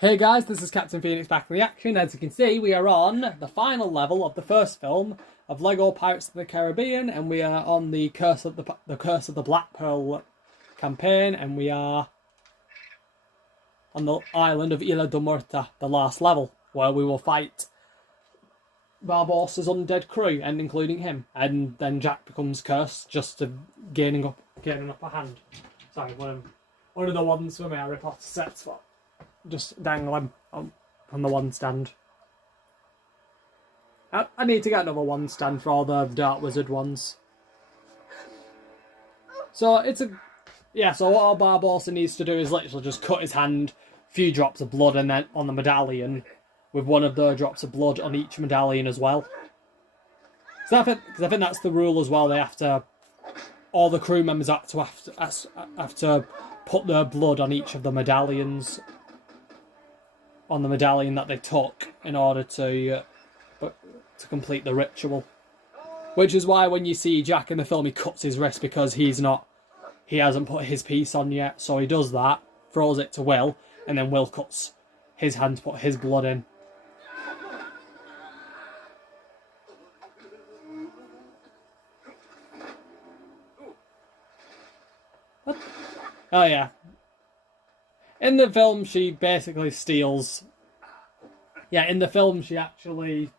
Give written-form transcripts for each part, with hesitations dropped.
Hey guys, this is Captain Phoenix back in the action. As you can see, we are on the final level of the first film of LEGO Pirates of the Caribbean, and we are on the Curse of the Black Pearl campaign, and we are on the island of Isla de Muerta, the last level, where we will fight Barbossa's undead crew, and including him. And then Jack becomes cursed just to gaining an upper hand. Sorry, one of the ones from Harry Potter sets for. Just dangling on the one stand. I need to get another one stand for all the Dark Wizard ones. So so what all Barbossa needs to do is literally just cut his hand, a few drops of blood, and then on the medallion, with one of the drops of blood on each medallion as well. So I think that's the rule as well. They have to, all the crew members have to put their blood on each of the medallions. On the medallion that they took in order to complete the ritual. Which is why when you see Jack in the film, he cuts his wrist because he hasn't put his piece on yet. So he does that, throws it to Will, and then Will cuts his hand to put his blood in. What? Oh yeah. In the film, she basically steals... Yeah, in the film, she actually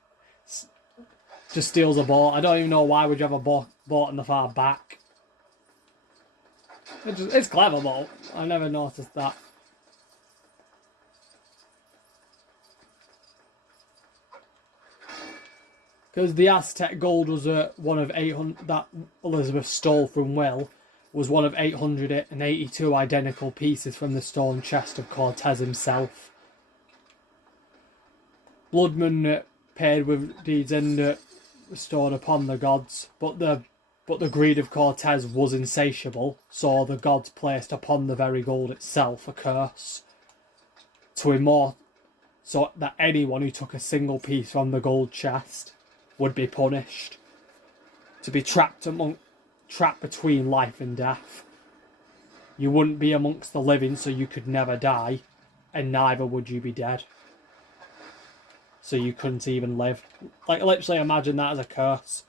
just steals a boat. I don't even know why would you have a boat in the far back. It's clever, but I never noticed that. Because the Aztec gold was one of 800... that Elizabeth stole from Will. Was one of 882 identical pieces from the stone chest of Cortez himself. Bloodman paid with deeds and restored upon the gods, but the greed of Cortez was insatiable, so the gods placed upon the very gold itself a curse so that anyone who took a single piece from the gold chest would be punished, to be trapped between life and death. You wouldn't be amongst the living, so you could never die, and neither would you be dead, so you couldn't even live. Like, literally imagine that as a curse.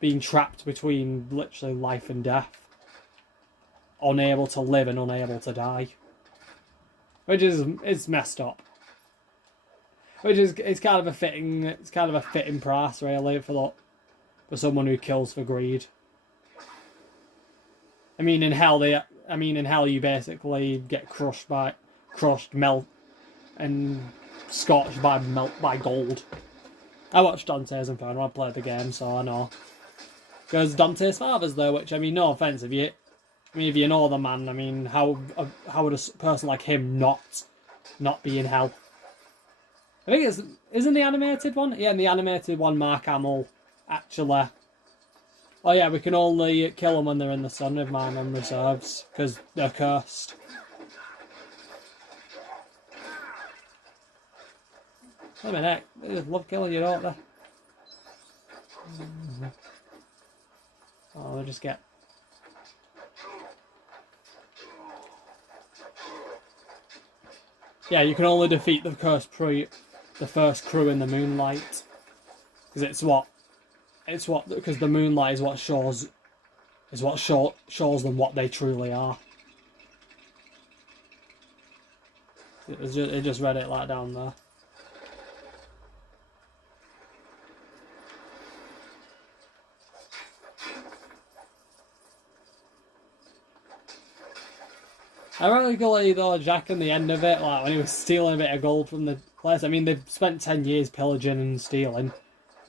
Being trapped between literally life and death. Unable to live and unable to die. Which is messed up. It's kind of a fitting price, really, for someone who kills for greed. I mean, in hell you basically get crushed, melt, and scorched by gold. I watched Dante's Inferno. I played the game, so I know. Because Dante's father's there, which, I mean, no offense, if you know the man, I mean, how would a person like him not be in hell? I think isn't the animated one? Yeah, in the animated one, Mark Hamill actually. Oh yeah, we can only kill them when they're in the sun with mine on reserves, because they're cursed. Wait a minute, they just love killing you, don't they? Oh, they just get... Yeah, you can only defeat the first crew in the moonlight. Because because the moonlight is what shows them what they truly are. It just read it like down there. Ironically though, Jack in the end of it, like when he was stealing a bit of gold from the place, I mean they've spent 10 years pillaging and stealing.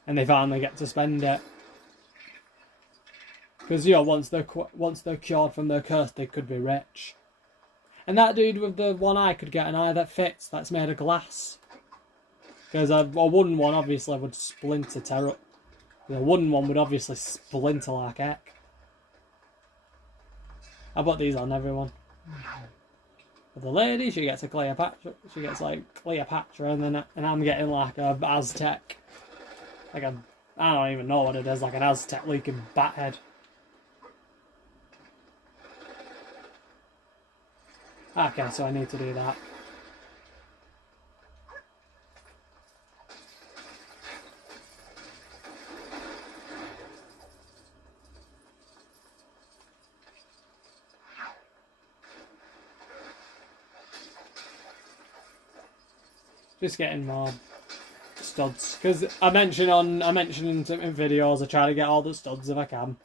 And they finally get to spend it. Because, you know, once they're cured from their curse, they could be rich. And that dude with the one eye could get an eye that fits, that's made of glass. Because a wooden one obviously would splinter terrible. The wooden one would obviously splinter like heck. I put these on everyone. For the lady, she gets a Cleopatra. She gets like Cleopatra, and I'm getting like a Aztec. Like I don't even know what it is, like an Aztec leaking bat head. Okay, so I need to do that. Just getting more studs. Because I mentioned in some videos I try to get all the studs if I can.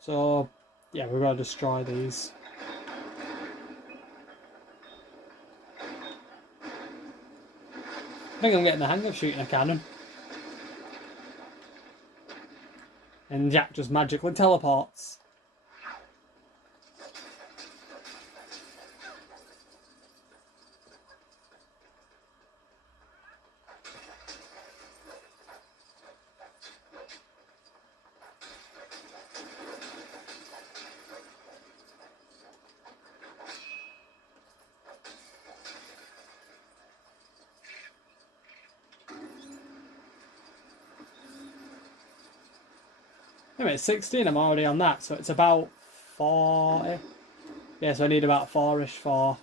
So, yeah, we're going to destroy these. I think I'm getting the hang of shooting a cannon. And Jack just magically teleports. Anyway, it's 16, I'm already on that, so it's about 40. Yeah, so I need about 4-ish for...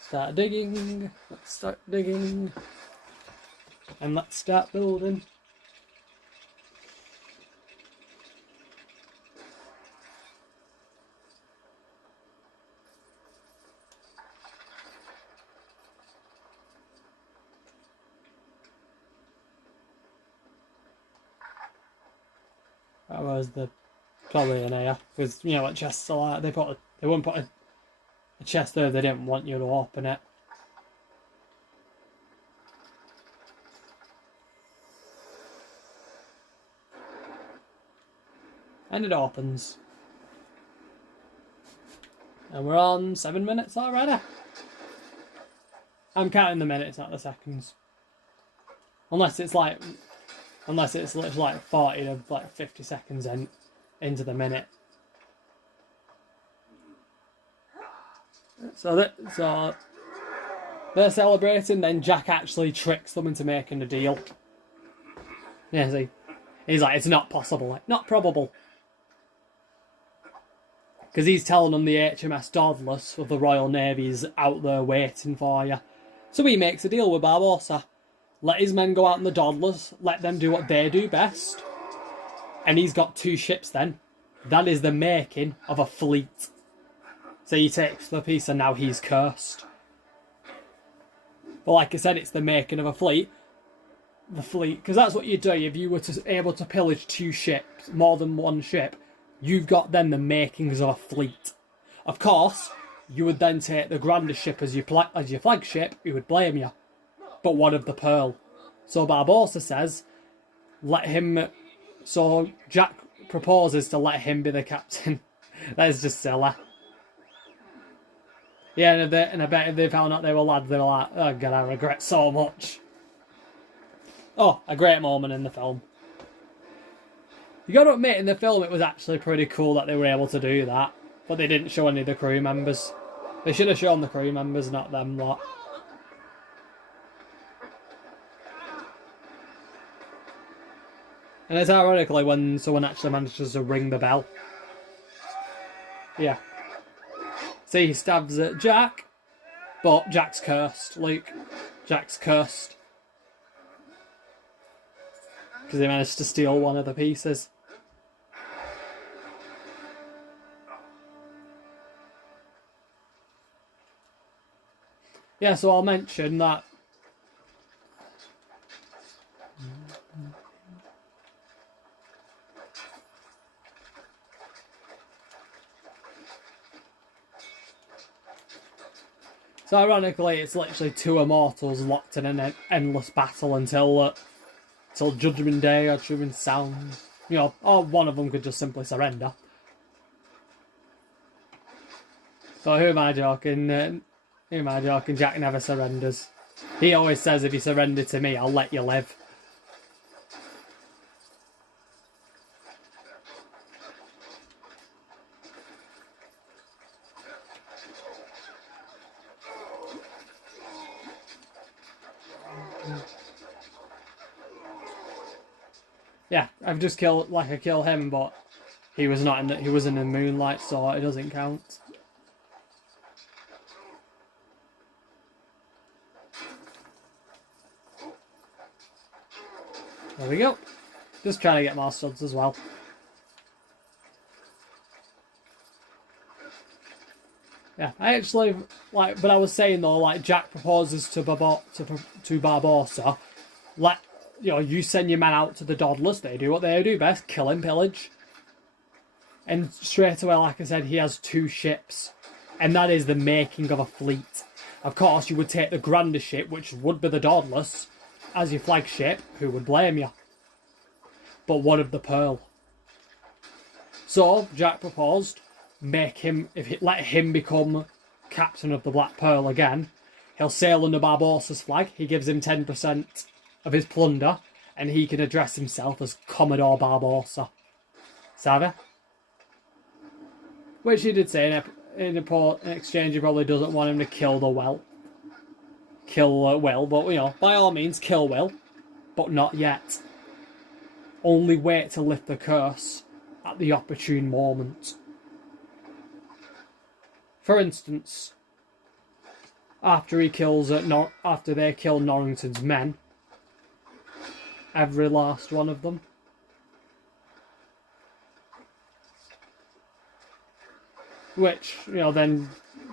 Start digging, let's start digging, and let's start building. That was probably an air, because you know what chests are like. They wouldn't put a chest there if they didn't want you to open it. And it opens. And we're on 7 minutes already. I'm counting the minutes, not the seconds. Unless it's literally like 40 to like 50 seconds into the minute. So they're celebrating, then Jack actually tricks them into making a deal. Yeah, see? He's like, it's not possible, like, not probable. Because he's telling them the HMS Dauntless of the Royal Navy's out there waiting for you. So he makes a deal with Barbossa. Let his men go out in the Dauntless, let them do what they do best. And he's got 2 ships then. That is the making of a fleet. So he takes the piece and now he's cursed. But like I said, it's the making of a fleet. The fleet, because that's what you do if you were able to pillage 2 ships, more than 1 ship. You've got then the makings of a fleet. Of course, you would then take the grandest ship as your flagship, who would blame you. But what of the Pearl? So Barbossa says, so Jack proposes to let him be the captain. That's just silly. Yeah, and I bet if they found out they were lads, they were like, oh god, I regret so much. Oh, a great moment in the film. You got to admit, in the film it was actually pretty cool that they were able to do that. But they didn't show any of the crew members. They should have shown the crew members, not them lot. And it's ironically when someone actually manages to ring the bell. Yeah. See, he stabs at Jack, but Jack's cursed. Luke, Jack's cursed. Because he managed to steal one of the pieces. Yeah, so I'll mention that. So ironically, it's literally 2 immortals locked in an endless battle until Judgment Day or Truman Sound. You know, or one of them could just simply surrender. So who am I joking? Jack never surrenders. He always says, if you surrender to me, I'll let you live. Yeah, I've just killed, like I kill him, but he was not he was in the moonlight, so it doesn't count. There we go. Just trying to get more studs as well. Yeah, I actually, like, but I was saying though, like, Jack proposes to Barbossa, you send your men out to the Dodlers, they do what they do best, kill and pillage. And straight away, like I said, he has 2 ships, and that is the making of a fleet. Of course, you would take the grander ship, which would be the Dodlers, as your flagship. Who would blame you? But what of the Pearl? So Jack proposed, let him become captain of the Black Pearl again. He'll sail under Barbossa's flag. He gives him 10% of his plunder, and he can address himself as Commodore Barbossa. Savvy? Which he did say in exchange, he probably doesn't want him to kill the Will. Will, but by all means, kill Will, but not yet. Only wait to lift the curse at the opportune moment. For instance, after they kill Norrington's men, every last one of them, which, then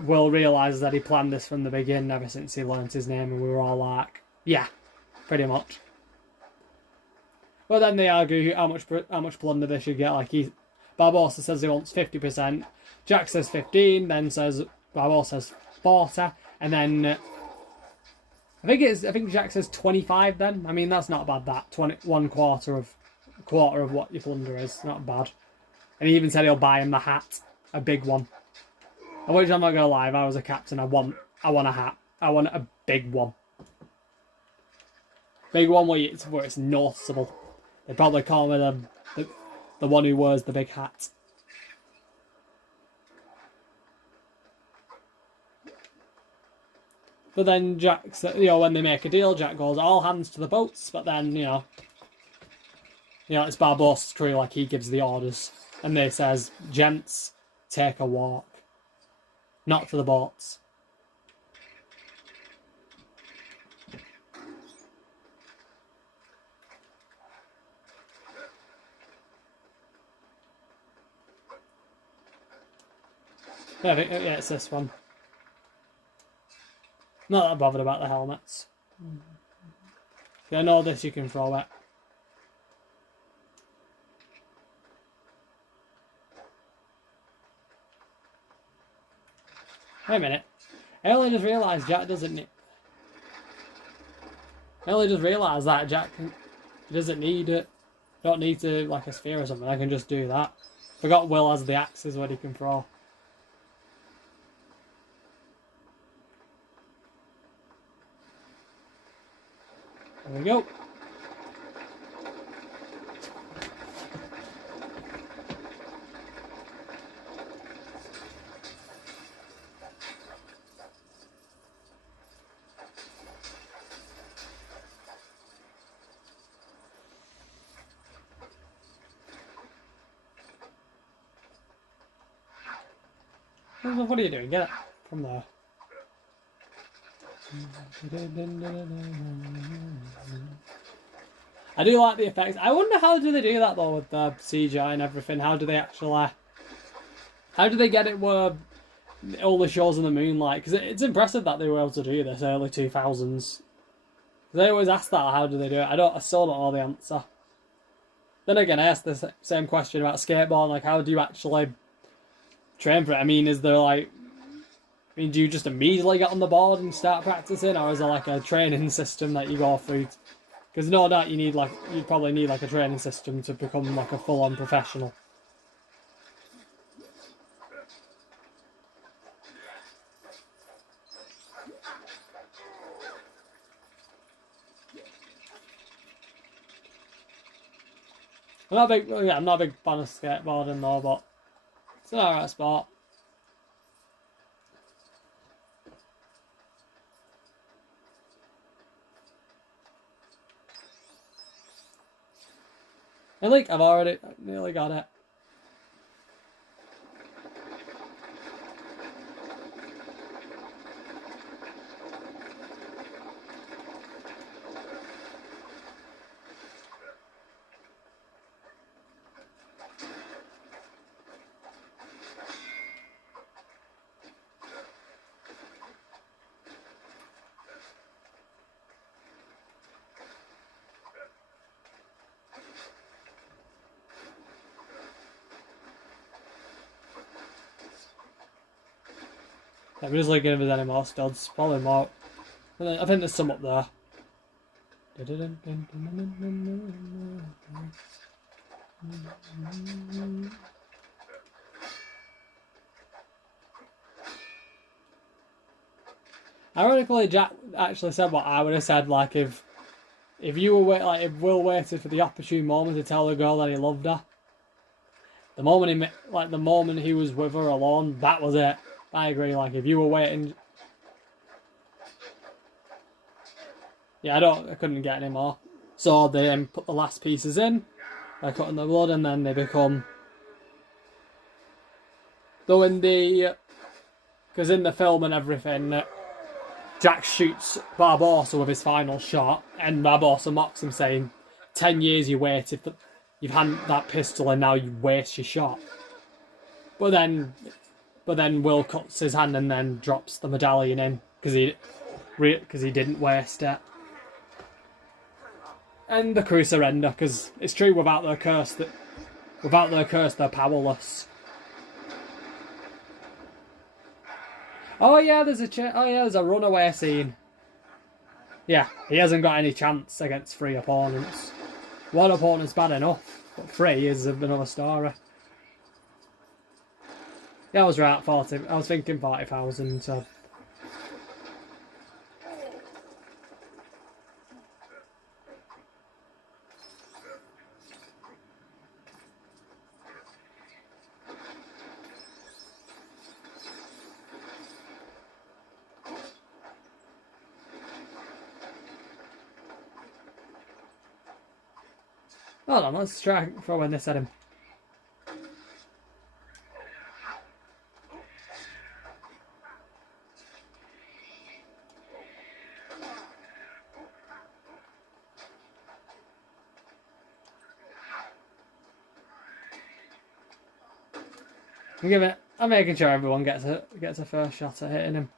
Will realises that he planned this from the beginning ever since he learnt his name, and we were all like, yeah, pretty much. But then they argue how much plunder they should get. Like, Barbossa says he wants 50%, Jack says 15, then Barbossa says 40, and then I think Jack says 25 then. I mean, that's not bad, that. One quarter of what your plunder is. Not bad. And he even said he'll buy him the hat. A big one. Which I'm not gonna lie, if I was a captain, I want a hat. I want a big one. Big one where it's noticeable. They probably call me the one who wears the big hat. But then Jack, when they make a deal, Jack goes, all hands to the boats. But then, it's Barbossa's crew, like, he gives the orders. And they says, gents, take a walk. Not to the boats. Yeah, it's this one. Not that bothered about the helmets. If you know this, you can throw it. Wait a minute. I only just realised Jack doesn't need... I only just realised that Jack doesn't need it. Don't need to, like, a sphere or something. I can just do that. Forgot Will has the axes where he can throw. There we go. What are you doing? Get it from there. I do like the effects. I wonder how do they do that though with the CGI and everything. How do they get it where all the shows in the moonlight? Because it's impressive that they were able to do this early 2000s. They always ask that, how do they do it? I still don't know the answer. Then again, I asked the same question about skateboarding, like how do you actually train for it? I mean, do you just immediately get on the board and start practicing, or is there like a training system that you go through? Because no doubt you'd probably need like a training system to become like a full-on professional. I'm not a big fan of skateboarding though, but it's an alright sport. And like, I've nearly got it. Let me just look if there's any more studs. Probably more. I think there's some up there. Ironically, Jack actually said what I would have said. Like if you were if Will waited for the opportune moment to tell the girl that he loved her, the moment he was with her alone, that was it. I agree. Like if you were waiting, yeah, I couldn't get any more. So they then put the last pieces in, by cutting the blood, and then they become. Though because in the film and everything, Jack shoots Barbossa with his final shot, and Barbossa mocks him, saying, 10 years you waited, but you've had that pistol and now you waste your shot. But then Will cuts his hand and then drops the medallion in, because he didn't waste it. And the crew surrender, because it's true, without their curse they're powerless. Oh yeah, there's a runaway scene. Yeah, he hasn't got any chance against 3 opponents. 1 opponent's bad enough, but 3 is another story. Yeah, I was right, 40. I was thinking 40,000, so. Hold on, let's try throwing this at him. I'm making sure everyone gets a first shot at hitting him.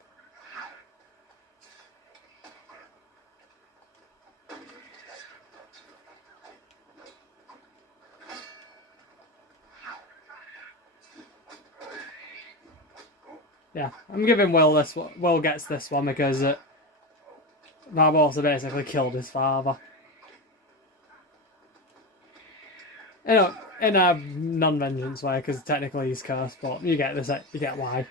Yeah, I'm giving Will this one. Will gets this one because Barbossa basically killed his father. You know, in a non-vengeance way, because technically he's cursed, but you get why.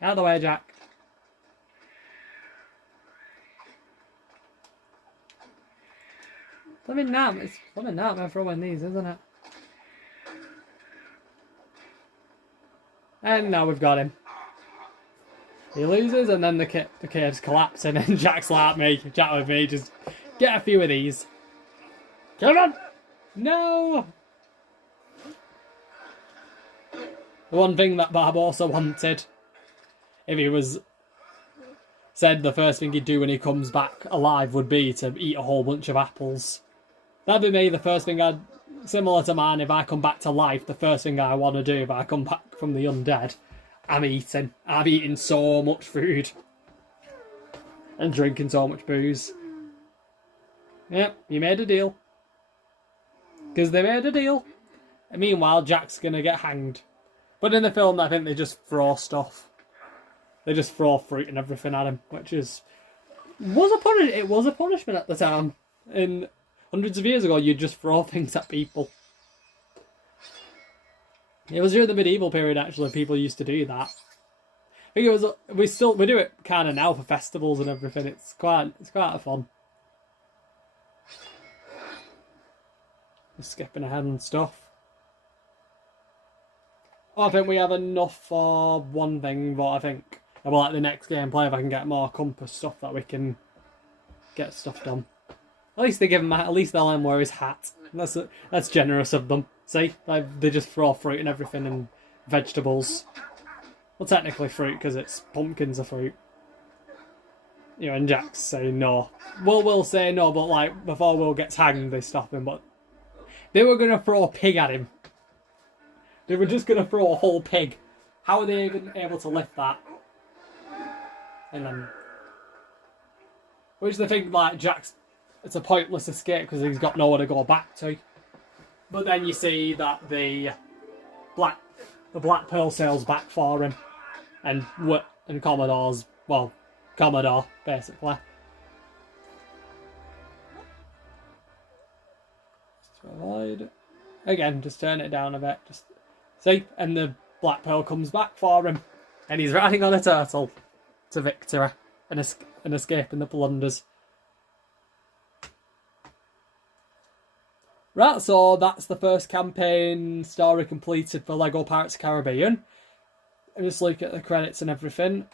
Out of the way, Jack. It's blooming nightmare throwing these, isn't it? And now we've got him. He loses, and then the cave's collapsing, and Jack's like me. Jack with me, just get a few of these. Come on! No! The one thing that Barbossa wanted, if he was said the first thing he'd do when he comes back alive would be to eat a whole bunch of apples. That'd be me, the first thing similar to mine, if I come back to life, the first thing I want to do if I come back from the undead, I'm eating. I'm eating so much food. And drinking so much booze. Yep, you made a deal. Because they made a deal. And meanwhile, Jack's going to get hanged. But in the film, I think they just throw stuff. They just throw fruit and everything at him, which was a punishment at the time. And hundreds of years ago, you'd just throw things at people. It was during the medieval period, actually, people used to do that. I think we do it kind of now for festivals and everything. It's quite fun. Just skipping ahead and stuff. I think we have enough for one thing, but I think I'll like the next gameplay if I can get more compass stuff that we can get stuff done. At least they give him. At least they'll let him wear his hat. That's generous of them. See, they just throw fruit and everything and vegetables. Well, technically fruit because it's pumpkins are fruit. You know, and Jack's saying no. Will say no, but like before Will gets hanged, they stop him. But they were gonna throw a pig at him. They were just gonna throw a whole pig. How are they even able to lift that? And then, which they think like Jack's. It's a pointless escape because he's got nowhere to go back to. But then you see that the the Black Pearl sails back for him, and Commodore's, well, Commodore basically. Just to avoid. Again, just turn it down a bit. Just see, and the Black Pearl comes back for him, and he's riding on a turtle to victory and escaping the plunders. Right, so that's the first campaign story completed for LEGO Pirates of the Caribbean. And just look at the credits and everything.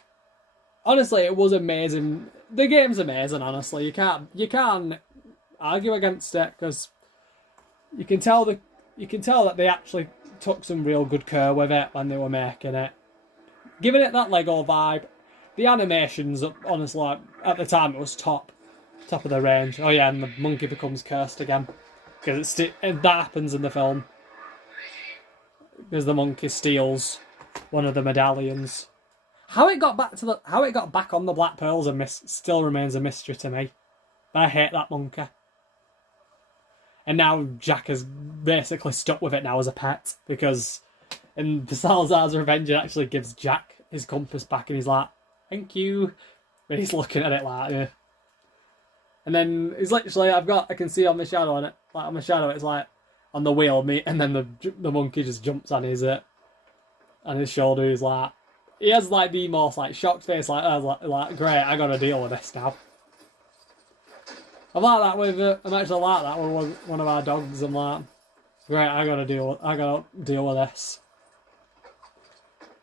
Honestly, it was amazing. The game's amazing, honestly. You can't argue against it, because you can tell that they actually took some real good care with it when they were making it. Giving it that LEGO vibe. The animations, honestly, at the time it was top of the range. Oh yeah, and the monkey becomes cursed again. Because that happens in the film. Because the monkey steals one of the medallions. How it got back on the Black Pearls still remains a mystery to me. But I hate that monkey. And now Jack is basically stuck with it now as a pet, because in Salazar's Revenge it actually gives Jack his compass back, and he's like, "Thank you," and he's looking at it like, "Ugh." And then it's literally, I can see on the shadow on it, like on the shadow, it's like on the wheel, and then the monkey just jumps on his shoulder. He's like, he has like the most like shocked face, like great, I gotta deal with this now. I'm actually like that with one of our dogs. I'm like, great, I gotta deal with this.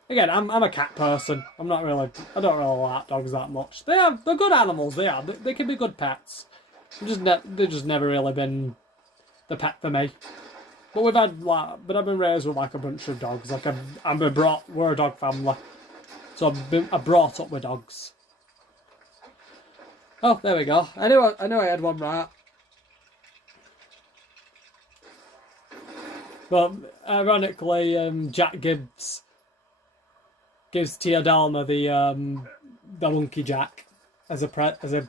Again, I'm a cat person. I don't really like dogs that much. They're good animals. They can be good pets. They've just never really been the pet for me. But I've been raised with like a bunch of dogs. Like we're a dog family, so I'm brought up with dogs. Oh, there we go. I knew I had one right. But ironically, Jack gives Teodalma the monkey Jack as a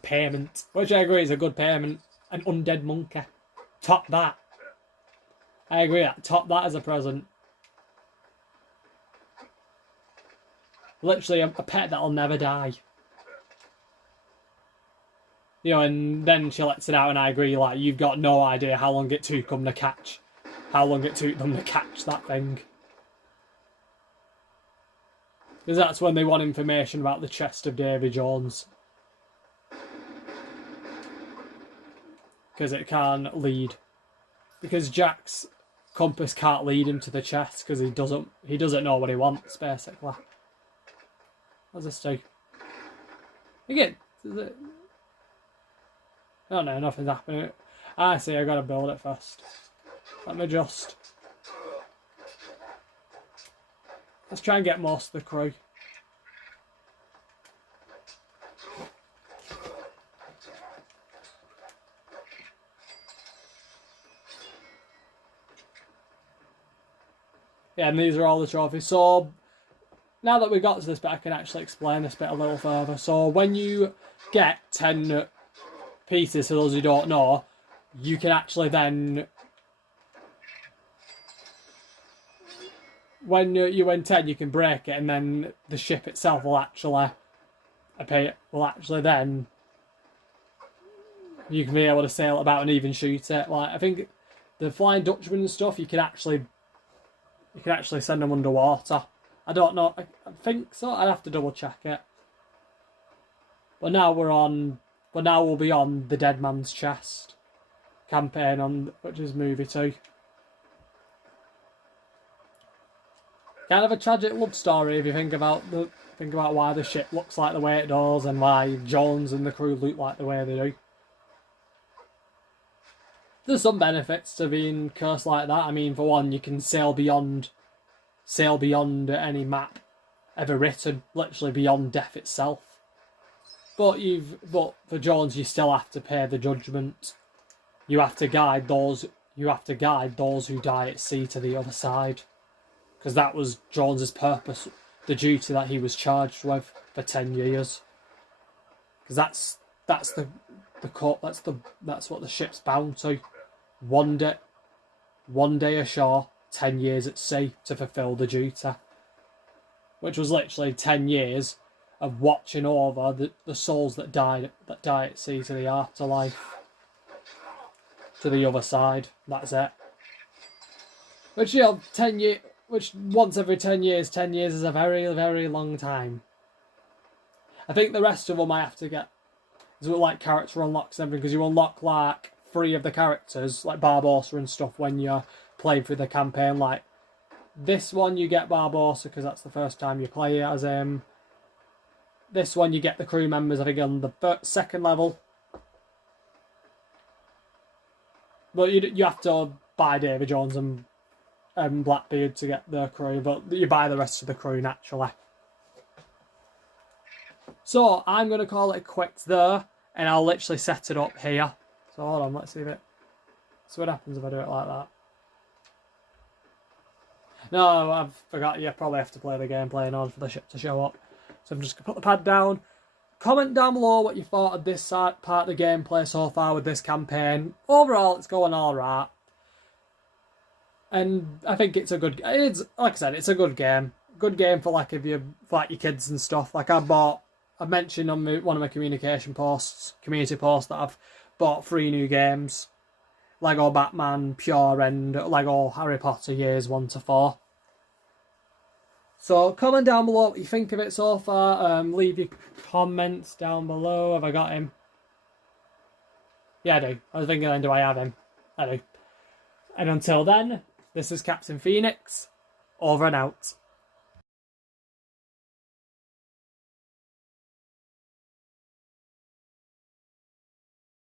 payment, which I agree is a good payment. An undead monkey. Top that. I agree. Top that as a present. Literally a pet that'll never die. You know, and then she lets it out, and I agree. Like, you've got no idea how long it took them to catch that thing. Because that's when they want information about the chest of Davy Jones. Because it can't lead. Because Jack's compass can't lead him to the chest, because he doesn't know what he wants, basically. What's this do? Again, oh no, nothing's happening. I see, I gotta build it first. Let me just... Let's try and get most of the crew. Yeah, and these are all the trophies. So, now that we've got to this bit, I can actually explain this bit a little further. So, when you get 10 pieces, for those who don't know, you can actually then... When you win 10, you can break it, and then the ship itself will actually then... You can be able to sail about and even shoot it. Like, I think the Flying Dutchman and stuff, you can actually send them underwater. I don't know. I think so. I'd have to double check it. But now we'll be on the Dead Man's Chest campaign, which is movie 2. Kind of a tragic love story if you think about why the ship looks like the way it does, and why Jones and the crew look like the way they do. There's some benefits to being cursed like that. I mean, for one, you can sail beyond any map ever written, literally beyond death itself. But for Jones, you still have to pay the judgment. You have to guide those who die at sea to the other side, because that was Jones's purpose, the duty that he was charged with for 10 years. Because that's what the ship's bound to. One day ashore, 10 years at sea to fulfil the duty, which was literally 10 years of watching over the souls that die at sea to the afterlife, to the other side. That's it. Which, 10 years, which once every 10 years, 10 years is a very, very long time. I think the rest of them I have to get like character unlocks and everything, because you unlock like 3 of the characters, like Barbossa and stuff, when you're playing through the campaign. Like this one you get Barbossa because that's the first time you play it as him. This one you get the crew members, I think, on the second level. But you have to buy Davy Jones and Blackbeard to get the crew, but you buy the rest of the crew naturally. So I'm going to call it quits there, and I'll literally set it up here. So hold on, let's see if it... So what happens if I do it like that? No, I've forgot. You probably have to play the gameplay in order for the ship to show up. So I'm just going to put the pad down. Comment down below what you thought of this part of the gameplay so far with this campaign. Overall, it's going alright. And I think it's a good... It's, like I said, it's a good game. Good game for like if you for like your kids and stuff. Like I mentioned on one of my community posts that I've bought 3 new games. Lego Batman Pure and Lego Harry Potter Years 1 to 4. So comment down below what you think of it so far. Leave your comments down below. Have I got him? Yeah, I do. I was thinking then, do I have him? I do. And until then, this is Captain Phoenix. Over and out.